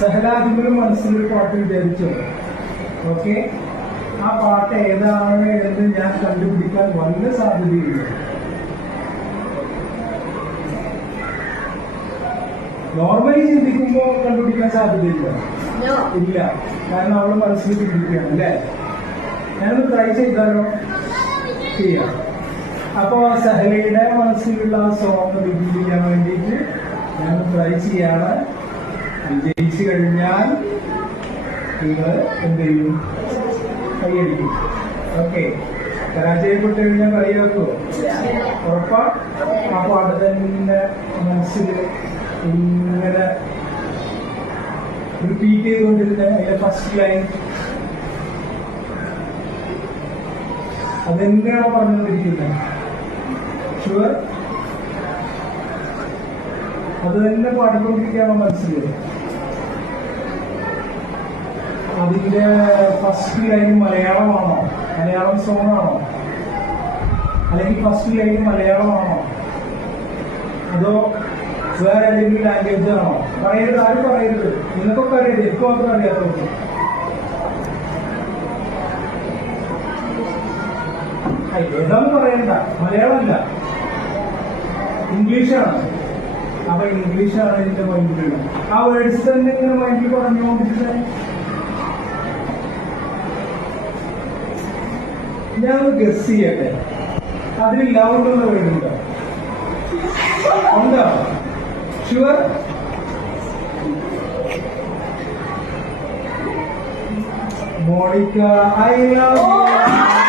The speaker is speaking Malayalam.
സഹലാദികളും മനസ്സിലൊരു പാട്ട് വിചാരിച്ചു. ഓക്കെ, ആ പാട്ട് ഏതാണ് എന്ന് ഞാൻ കണ്ടുപിടിക്കാൻ വല്ല സാധ്യതയില്ല. നോർമലി ചിന്തിക്കുമ്പോ കണ്ടുപിടിക്കാൻ സാധ്യതയില്ല. ഇല്ല, കാരണം അവള് മനസ്സിൽ ചിന്തിക്കുകയാണ് അല്ലേ. ഞാനൊന്ന് ട്രൈ ചെയ്താലോ? ചെയ്യാം. അപ്പൊ സഹലയുടെ മനസ്സിലുള്ള സോങ് റിവീൽ ചെയ്യാൻ വേണ്ടിയിട്ട് ഞാൻ ട്രൈ ചെയ്യാണ്. വിജയിച്ചു കഴിഞ്ഞാൽ നിങ്ങൾ എന്ത് ചെയ്യും? കൈയടിക്കും. ഓക്കെ, പരാജയപ്പെട്ട് കഴിഞ്ഞാൽ കളിയാക്കുമോ? ഉറപ്പാ? ആ പാട്ട് തന്നെ മനസ്സിൽ ഇങ്ങനെ റിപ്പീറ്റ് ചെയ്തുകൊണ്ടിരുന്ന അതിന്റെ ഫസ്റ്റ് ലൈൻ അതെന്താണോ പറഞ്ഞുകൊണ്ടിരിക്കുന്നത്? ഷുവർ? അത് തന്നെ പാടിക്കൊണ്ടിരിക്കുകയാണോ മനസ്സിൽ? അതിന്റെ ഫസ്റ്റ് ലൈൻ മലയാളമാണോ? മലയാളം സോങ് ആണോ? അല്ലെങ്കിൽ ഫസ്റ്റ് ലൈൻ മലയാളമാണോ? അതോ വേറെ ഏതെങ്കിലും ലാംഗ്വേജ് ആണോ? പറയരുത്, ആരും പറയരുത്. നിങ്ങൾക്കൊക്കെ അറിയരുത്, എനിക്ക് മാത്രം അറിയാത്തവർക്ക്. ഏതാന്ന് പറയണ്ട, മലയാളമല്ല, ഇംഗ്ലീഷാണ്. അപ്പൊ ഇംഗ്ലീഷാണ് ഇതിന്റെ മൈൻഡിൽ. ആ വേർഡ്സ് തന്നെ ഇങ്ങനെ മൈൻഡിൽ പറഞ്ഞുകൊണ്ടിരിക്കുന്നത്. ഞാനൊന്ന് ഗസ് ചെയ്യട്ടെ, അതിൽ ലവ് എന്നുള്ള വേർഡുണ്ടോ? ഉണ്ടോ? Sure? Monica, I love you.